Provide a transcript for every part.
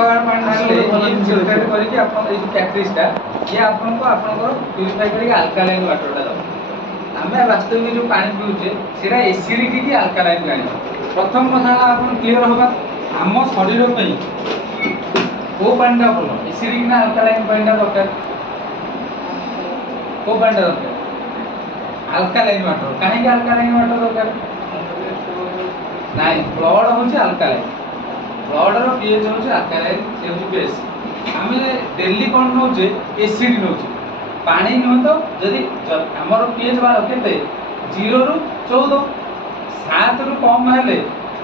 Aquaguard पानी ढाले filter करके आपन ए कैटरिजटा ये आपनको आपनकर प्यूरिफाई करके अल्कालाइन वाटरटा दो आमे वास्तविक जो पानी पिउचे सेटा एसिडिटी की अल्कालाइन पानी प्रथम कथा आपन क्लियर होगा आम शरीर पई को पानीटा बोलो एसिडिक ना अल्कालाइन पानीटा दरकार को पानीटा दरकार अल्कालाइन वाटर काहे के अल्कालाइन वाटर दरकार नहीं ब्लड होची अल्कालाइन ब्लड रो पीएच होची अल्कालाइन से होची बेस आमे डेली कोन नोचे एसिड नोचे पानी न तो जदी हमर पीएच बार केते 0 रु 14 7 रु कम हेले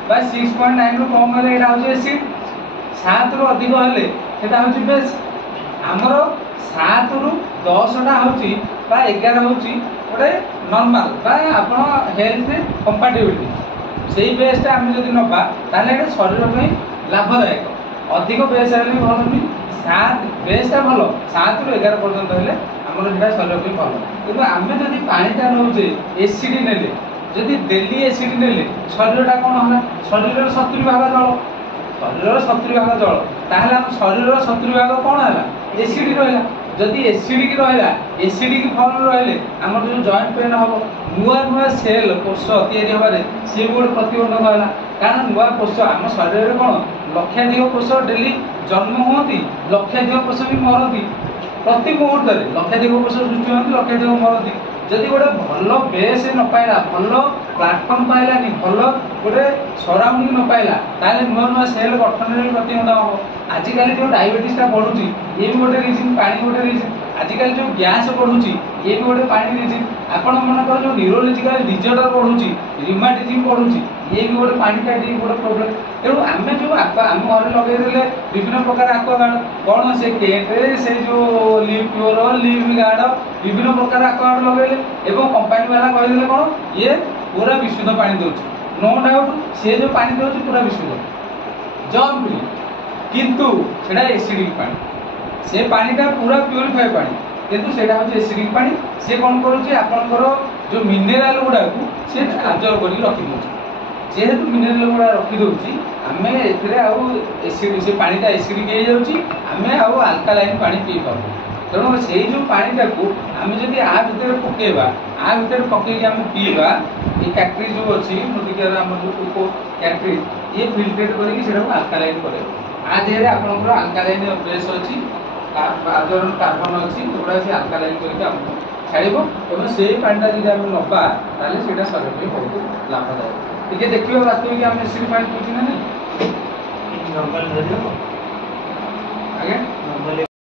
बा 6.9 रु कम हेले एटा होची एसिड 7 रु अधिक हेले सेटा होची बेस हमर 7 रु 10 टा होची बा 11 होची ओटे नॉर्मल बा आपण हेल्थ कंपैटिबिलिटी सेही बेसटा हम जदी नबा ताले एटा शरीर पई लाभदायक अधिक बेस हेले भल नी 7 बेसटा भल 7 रु 11 पर्यंत हेले हमर जेटा शरीर पई भल किंतु आमे जदी पानीटा नउजे एसिड नेले जदी डेली एसिड नेले शरीरटा कोन होला शरीरर 70 भाग जल शरीरर 70 भाग जल ताहले हम शरीरर 70 भाग कोन होला एसिड रहला जदी एसिडिक रहला एसिडिक फॉर्म रहले हमर जो जॉइंट पेन हबो नुआ नुआ सेल कोष तयारी होबारे से बोर्ड प्रतिबंधक होला कारण नुआ कोष हम शरीर रे कोन लक्षाधिक कोष डेली जन्म होती लक्षाधिक कोष भी मरती प्रति मुहूर्त रे लक्षाधिक कोष सृष्टि होती लक्षाधिक मरती जदी गोटे भल बेस न पाइला भल प्लेटफॉर्म पाइला नि भल गोटे सराउंडिंग न पाइला ताले नुआ नुआ सेल गठन रे प्रतिबंधक हो आजिकल जो डायबिटीज टा बढ़ुची ये भी गोटे रीजन पानी गोटे रीजन आजिकल जो गैस बढ़ुची ये भी गोटे पानी रीजन आपण मनकर जो न्यूरोलॉजिकल डिसऑर्डर बढ़ुची रिमाटिज्म बढ़ुची ये भी गोटे पानी का गोटे प्रॉब्लम तेणु आमे जो आम घर लगे देले विभिन्न प्रकार एक्वागार्ड कौन से केंटे से जो लिव प्योर लिव गार्ड विभिन्न प्रकार एक्वागार्ड लगेले एवं कंपनी वाला कहले कौन ये पूरा विशुद्ध पानी दोची नो डाउट से जो पानी दोची पूरा विशुद्ध जम किंतु सेटा एसिडिक पानी से पानीटा पूरा प्यूरिफाई पानी किंतु सेटा होची एसिडिक पानी से कोन करूची आपनकर जो मिनरल गुडा को से कंजर्व करी रखि दोची जेहेतु मिनरल गुडा रखि दोची आमे एथिरे आउ एसिड से पानीटा एसिडिक हे जाउची आमे आउ अल्कालाइन पानी पी पाबो तेणु से जो पानीटा को आमे जदी आ भितर पकेबा आ भितर पकेकी आमे पीबा ए कैटरिज जो अछि मुदिकर हम जो को कैटरिज ये फिल्टर करी सेटा को अल्कालाइन करे आ देरे आपनकर अल्कालाइन बेस अछि आजरन कार्बन अछि ओकरा से अल्कालाइन करके हमको छाड़िबो एवं से पानीटा जदी हम नबा ताले सेटा शरीर पे बहुत लाभदायक ठीक है देखियो वास्तविक हम एसिड पानी पिउछि ना नहीं नॉर्मल